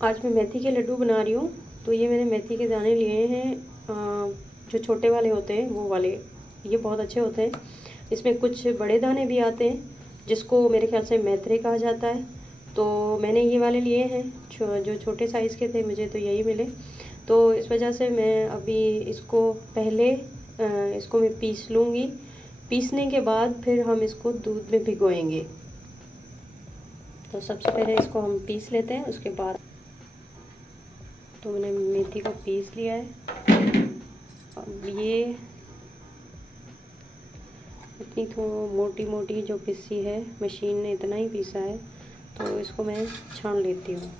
आज मैं मेथी के लड्डू बना रही हूँ। तो ये मैंने मेथी के दाने लिए हैं, जो छोटे वाले होते हैं वो वाले। ये बहुत अच्छे होते हैं। इसमें कुछ बड़े दाने भी आते हैं जिसको मेरे ख्याल से मेथरे कहा जाता है। तो मैंने ये वाले लिए हैं जो छोटे साइज़ के थे, मुझे तो यही मिले। तो इस वजह से मैं अभी इसको पहले इसको मैं पीस लूँगी। पीसने के बाद फिर हम इसको दूध में भिगोएंगे। तो सबसे पहले इसको हम पीस लेते हैं, उसके बाद तो मैंने मेथी को पीस लिया है। अब ये इतनी मोटी मोटी जो पीसी है, मशीन ने इतना ही पीसा है, तो इसको मैं छान लेती हूँ।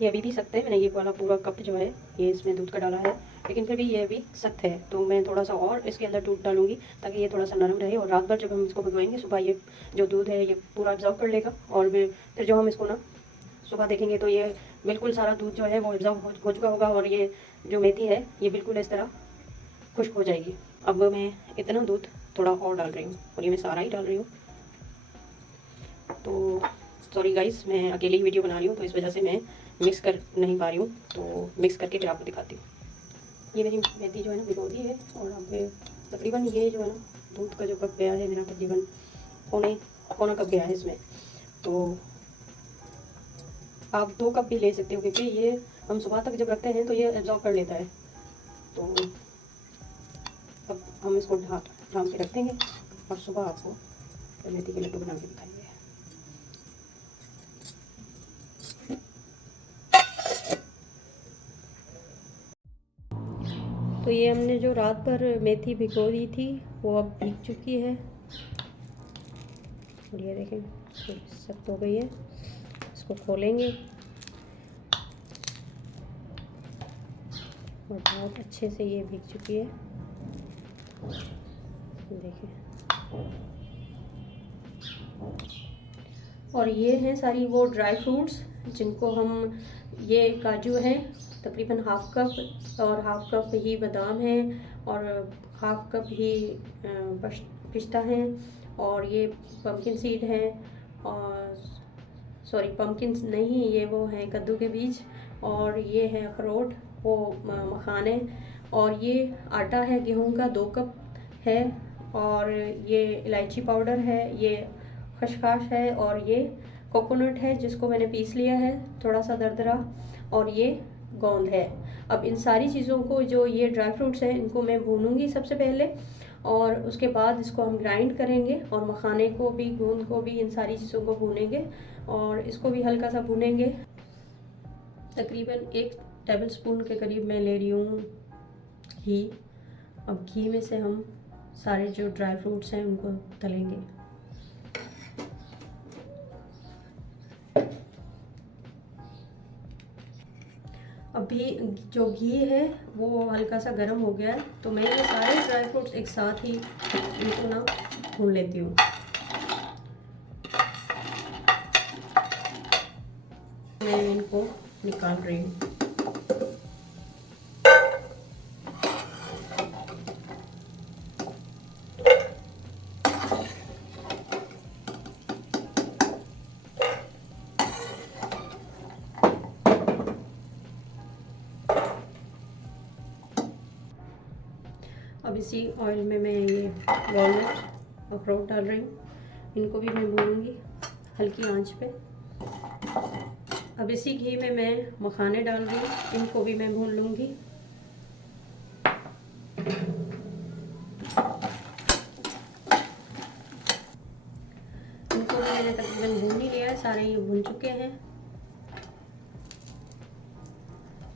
ये अभी भी सख्त है। मैंने ये वाला पूरा कप जो है ये इसमें दूध का डाला है, लेकिन फिर भी ये अभी सख्त है। तो मैं थोड़ा सा और इसके अंदर दूध डालूंगी ताकि ये थोड़ा सा नरम रहे, और रात भर जब हम इसको भिगोएंगे सुबह ये जो दूध है ये पूरा ऑब्जर्व कर लेगा। और फिर जो हम इसको ना सुबह देखेंगे तो ये बिल्कुल सारा दूध जो है वो ऑब्जर्व हो चुका होगा, और ये जो मेथी है ये बिल्कुल इस तरह खुश्क हो जाएगी। अब मैं इतना दूध थोड़ा और डाल रही हूँ, और ये मैं सारा ही डाल रही हूँ। तो सॉरी गाइस, मैं अकेली ही वीडियो बना रही हूँ, तो इस वजह से मैं मिक्स कर नहीं पा रही हूँ। तो मिक्स करके फिर आपको दिखाती हूँ। ये मेरी मेथी जो है ना भिगो दी है, और अब तकरीबन ये जो है ना दूध का जो कप गया है मेरा, तकरीबन पौना कप गया है इसमें। तो आप 2 कप भी ले सकते हो, क्योंकि ये हम सुबह तक जब रखते हैं तो ये एब्जॉर्ब कर लेता है। तो अब हम इसको ढाँप के रख देंगे, और सुबह आपको मेथी के लड्डू बना के दिखाएंगे। तो ये हमने जो रात भर मेथी भिगो दी थी वो अब भीग चुकी है, और ये देखें सख्त हो गई है। इसको खोलेंगे और बहुत अच्छे से ये भीग चुकी है, देखें। और ये हैं सारी वो ड्राई फ्रूट्स जिनको हम, ये काजू है तकरीबन हाफ कप, और हाफ कप ही बादाम है, और हाफ कप ही पिस्ता है, और ये पम्पकिन सीड है, और सॉरी पम्पकिन नहीं, ये वो हैं कद्दू के बीज, और ये है अखरोट, वो मखाने, और ये आटा है गेहूं का 2 कप है, और ये इलायची पाउडर है, ये खसखस है, और ये कोकोनट है जिसको मैंने पीस लिया है थोड़ा सा दरदरा, और ये गोंद है। अब इन सारी चीज़ों को, जो ये ड्राई फ्रूट्स हैं, इनको मैं भूनूंगी सबसे पहले, और उसके बाद इसको हम ग्राइंड करेंगे, और मखाने को भी, गोंद को भी, इन सारी चीज़ों को भूनेंगे, और इसको भी हल्का सा भूनेंगे। तकरीबन 1 टेबल स्पून के करीब मैं ले रही हूँ घी। अब घी में से हम सारे जो ड्राई फ्रूट्स हैं उनको तलेंगे। अभी जो घी है वो हल्का सा गर्म हो गया है, तो मैं ये सारे ड्राई फ्रूट्स एक साथ ही इनको ना भून लेती हूँ। मैं इनको निकाल रही हूँ। अब इसी ऑयल में मैं ये वॉलनट अखरोट डाल रही हूँ, इनको भी मैं भूनूंगी हल्की आंच पे। अब इसी घी में मैं मखाने डाल रही हूँ, इनको भी मैं भून लूँगी। इनको भी मैंने तकरीबन भून ही लिया है, सारे ये भून चुके हैं,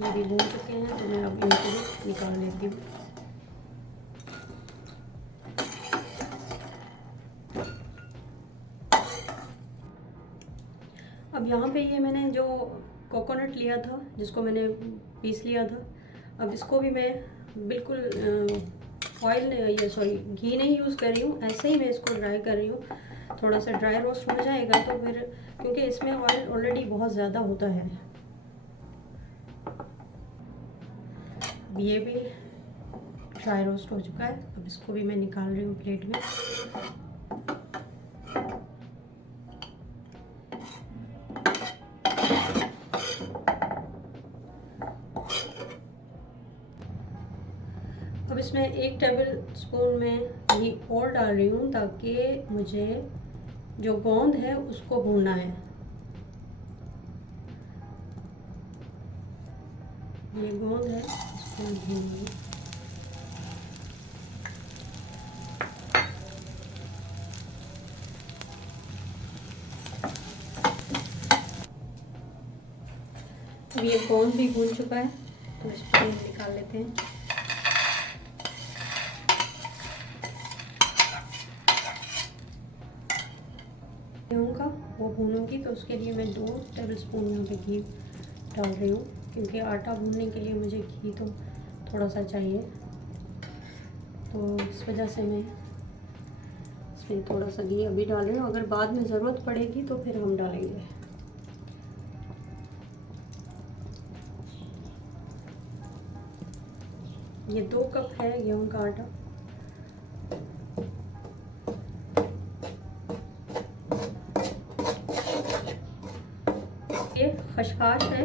ये भी भून चुके हैं, तो मैं अब इनको भी निकाल लेती हूँ। अब यहाँ पे ये मैंने जो कोकोनट लिया था जिसको मैंने पीस लिया था। अब इसको भी मैं बिल्कुल घी नहीं यूज़ कर रही हूँ, ऐसे ही मैं इसको ड्राई कर रही हूँ। थोड़ा सा ड्राई रोस्ट हो जाएगा तो फिर, क्योंकि इसमें ऑयल ऑलरेडी बहुत ज़्यादा होता है। ये भी ड्राई रोस्ट हो चुका है। अब इसको भी मैं निकाल रही हूँ प्लेट में। अब इसमें 1 टेबल स्पून में घी और डाल रही हूँ ताकि मुझे जो गोंद है उसको भूनना है। ये गोंद है, इसको भूनूंगी। अब ये गोंद भी भून चुका है तो इसको निकाल लेते हैं। गेहूँ का वो भूनूंगी तो उसके लिए मैं 2 टेबल स्पून यहाँ पे घी डाल रही हूँ, क्योंकि आटा भूनने के लिए मुझे घी तो थोड़ा सा चाहिए। तो इस वजह से मैं इसमें थोड़ा सा घी अभी डाल रही हूँ। अगर बाद में ज़रूरत पड़ेगी तो फिर हम डालेंगे। ये 2 कप है गेहूँ का आटा। ये खसखस है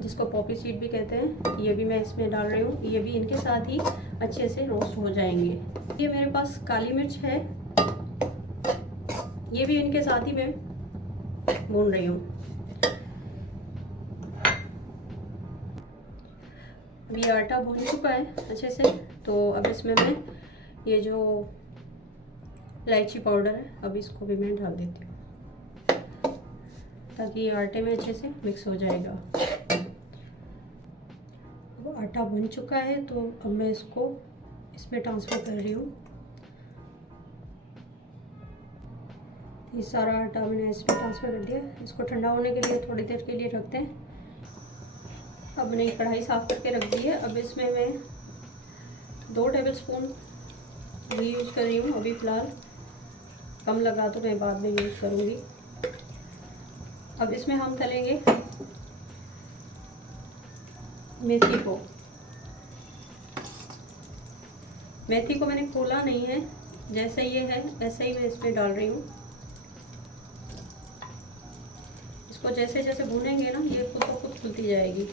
जिसको पॉपी सीड भी कहते हैं, ये भी मैं इसमें डाल रही हूँ। ये भी इनके साथ ही अच्छे से रोस्ट हो जाएंगे। ये मेरे पास काली मिर्च है, ये भी इनके साथ ही मैं भून रही हूँ। अब ये आटा भून चुका है अच्छे से, तो अब इसमें मैं ये जो इलायची पाउडर है अब इसको भी मैं डाल देती हूँ ताकि ये आटे में अच्छे से मिक्स हो जाएगा। अब आटा भुन चुका है तो अब मैं इसको इसमें ट्रांसफ़र कर रही हूँ। ये सारा आटा मैंने इसमें ट्रांसफ़र कर दिया। इसको ठंडा होने के लिए थोड़ी देर के लिए रखते हैं। अब मैंने कढ़ाई साफ़ करके रख दी है। अब इसमें मैं 2 टेबल स्पून घी यूज़ कर रही हूँ। अभी फ़िलहाल कम लगा तो मैं बाद में यूज़ करूँगी। अब इसमें हम तलेंगे मेथी को। मेथी को मैंने खोला नहीं है, जैसे ये है ऐसे ही मैं इसमें डाल रही हूँ। इसको जैसे जैसे भूनेंगे ना ये खुद ब खुद खुलती जाएगी।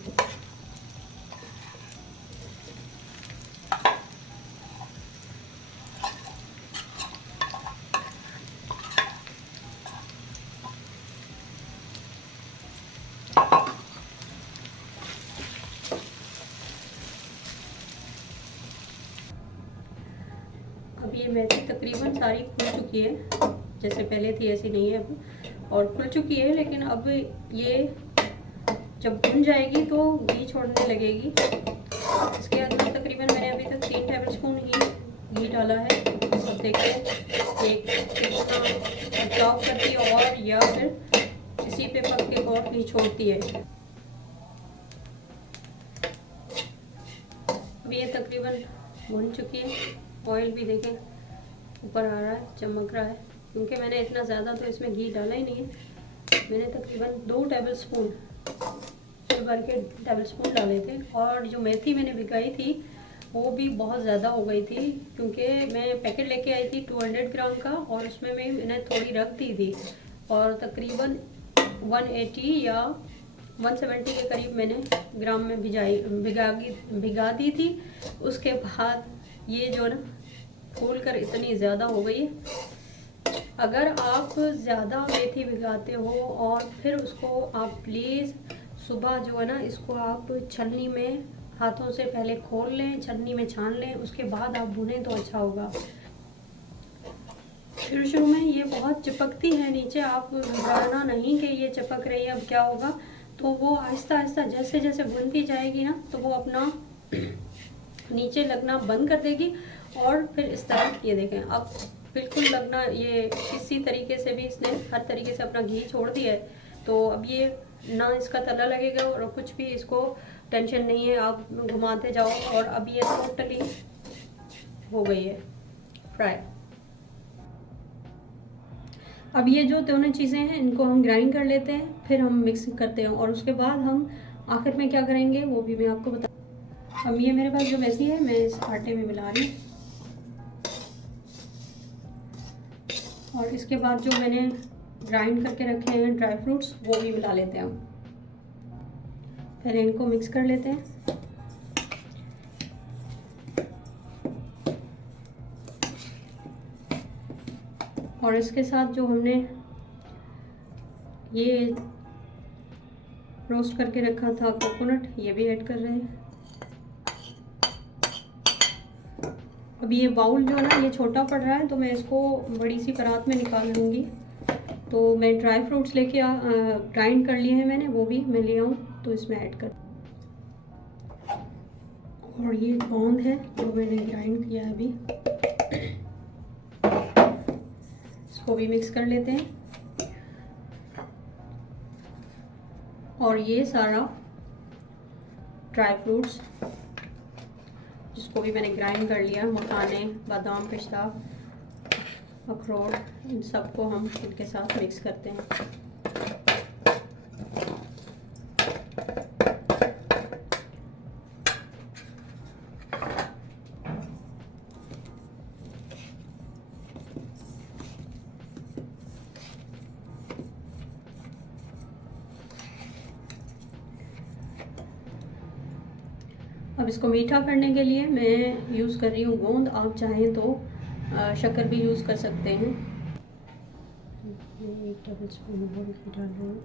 अब ये मेथी तकरीबन सारी खुल चुकी है, जैसे पहले थी ऐसी नहीं है अब, और खुल चुकी है। लेकिन अब ये जब भुन जाएगी तो घी छोड़ने लगेगी। इसके अंदर तकरीबन मैंने अभी तक 3 टेबल स्पून ही घी डाला है। अब देखिए एक कितना बचाव करती है और या फिर इसी पे पक के और घी छोड़ती है। अब ये तकरीबन भुन चुकी है। ऑयल भी देखें ऊपर आ रहा है, चमक रहा है, क्योंकि मैंने इतना ज़्यादा तो इसमें घी डाला ही नहीं है। मैंने तकरीबन 2 टेबल स्पून भर के टेबल स्पून डाले थे। और जो मेथी मैंने भिगाई थी वो भी बहुत ज़्यादा हो गई थी, क्योंकि मैं पैकेट लेके आई थी 200 ग्राम का और उसमें मैंने थोड़ी रख दी थी और तकरीबन 180 या 170 के करीब मैंने ग्राम में भिगा दी थी। उसके बाद ये जो ना फूल कर इतनी ज़्यादा हो गई है। अगर आप ज़्यादा मेथी भिगाते हो और फिर उसको आप प्लीज़ सुबह जो है ना इसको आप छन्नी में हाथों से पहले खोल लें, छन्नी में छान लें, उसके बाद आप भुनें तो अच्छा होगा। शुरू में ये बहुत चिपकती है नीचे, आप घबराना नहीं कि ये चिपक रही है अब क्या होगा। तो वो आहिस्ता आहिस्ता जैसे जैसे भुनती जाएगी ना तो वो अपना नीचे लगना बंद कर देगी। और फिर इस तरह ये देखें अब बिल्कुल लगना, ये किसी तरीके से भी इसने हर तरीके से अपना घी छोड़ दिया है। तो अब ये ना इसका तला लगेगा और कुछ भी इसको टेंशन नहीं है, आप घुमाते जाओ। और अब ये टोटली हो गई है फ्राई। अब ये जो दोनों चीज़ें हैं इनको हम ग्राइंड कर लेते हैं, फिर हम मिक्स करते हैं और उसके बाद हम आखिर में क्या करेंगे वो भी मैं आपको बता। अब ये मेरे पास जो मैसी है मैं इस आटे में मिला रही हूँ, और इसके बाद जो मैंने ग्राइंड करके रखे हैं ड्राई फ्रूट्स वो भी मिला लेते हैं हम। पहले इनको मिक्स कर लेते हैं। और इसके साथ जो हमने ये रोस्ट करके रखा था कोकोनट, ये भी ऐड कर रहे हैं। अब ये बाउल जो है ना ये छोटा पड़ रहा है, तो मैं इसको बड़ी सी परात में निकाल लूँगी। तो मैं ड्राई फ्रूट्स लेके ग्राइंड कर लिए हैं मैंने, वो भी मैं ले आऊँ तो इसमें ऐड कर। और ये गोंद है जो मैंने ग्राइंड किया है अभी, इसको भी मिक्स कर लेते हैं। और ये सारा ड्राई फ्रूट्स जिसको भी मैंने ग्राइंड कर लिया, मखाने, बादाम, पिस्ता, अखरोट, इन सबको हम इनके साथ मिक्स करते हैं। अब इसको मीठा करने के लिए मैं यूज़ कर रही हूँ गोंद, आप चाहें तो शक्कर भी यूज़ कर सकते हैं। ये 1 टेबल स्पून और घी डाल रही हूँ।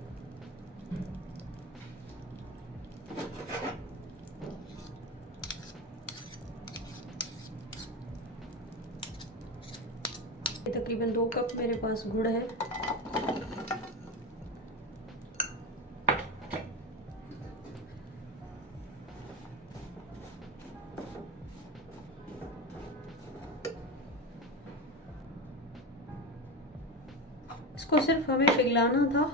तकरीबन 2 कप मेरे पास गुड़ है। इसको सिर्फ हमें पिघलाना था,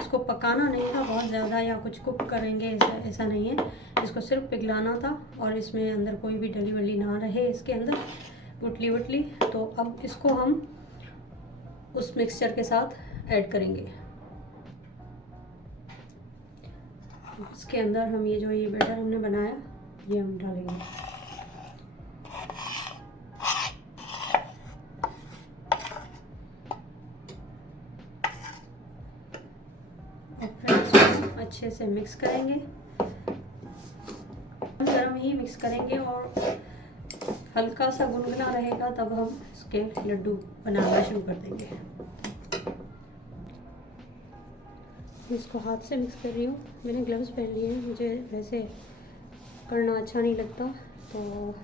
इसको पकाना नहीं था बहुत ज़्यादा या कुछ कुक करेंगे ऐसा नहीं है। इसको सिर्फ पिघलाना था और इसमें अंदर कोई भी डली वली ना रहे इसके अंदर गुटली वटली। तो अब इसको हम उस मिक्सचर के साथ ऐड करेंगे। इसके अंदर हम ये बैटर हमने बनाया ये हम डालेंगे। अच्छे से मिक्स करेंगे, गरम ही मिक्स करेंगे और हल्का सा गुनगुना रहेगा तब हम इसके लड्डू बनाना शुरू कर देंगे। इसको हाथ से मिक्स कर रही हूँ, मैंने ग्लव्स पहन लिए हैं, मुझे वैसे करना अच्छा नहीं लगता, तो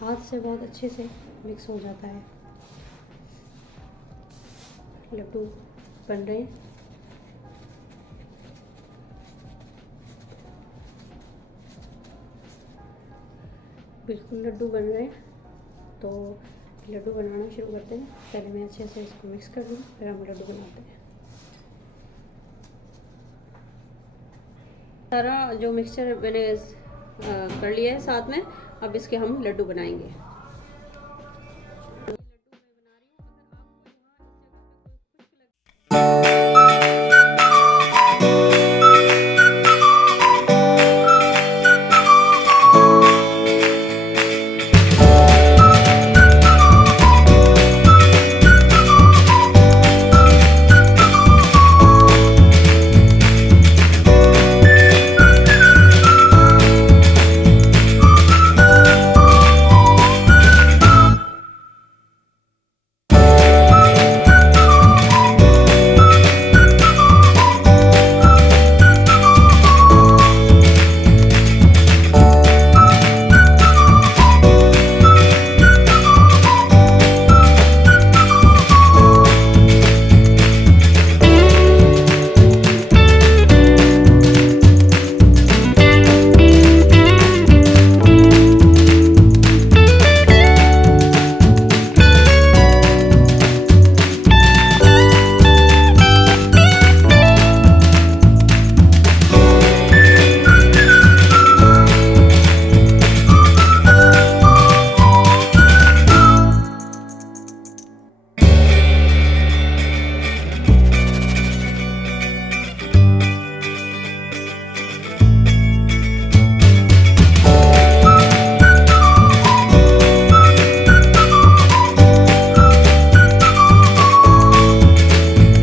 हाथ से बहुत अच्छे से मिक्स हो जाता है। लड्डू बन रहे हैं। बिल्कुल लड्डू बन रहे हैं, तो लड्डू बनाना शुरू करते हैं। पहले मैं अच्छे से इसको मिक्स कर दूँ, फिर हम लड्डू बनाते हैं। सारा जो मिक्सचर मैंने कर लिया है साथ में, अब इसके हम लड्डू बनाएंगे।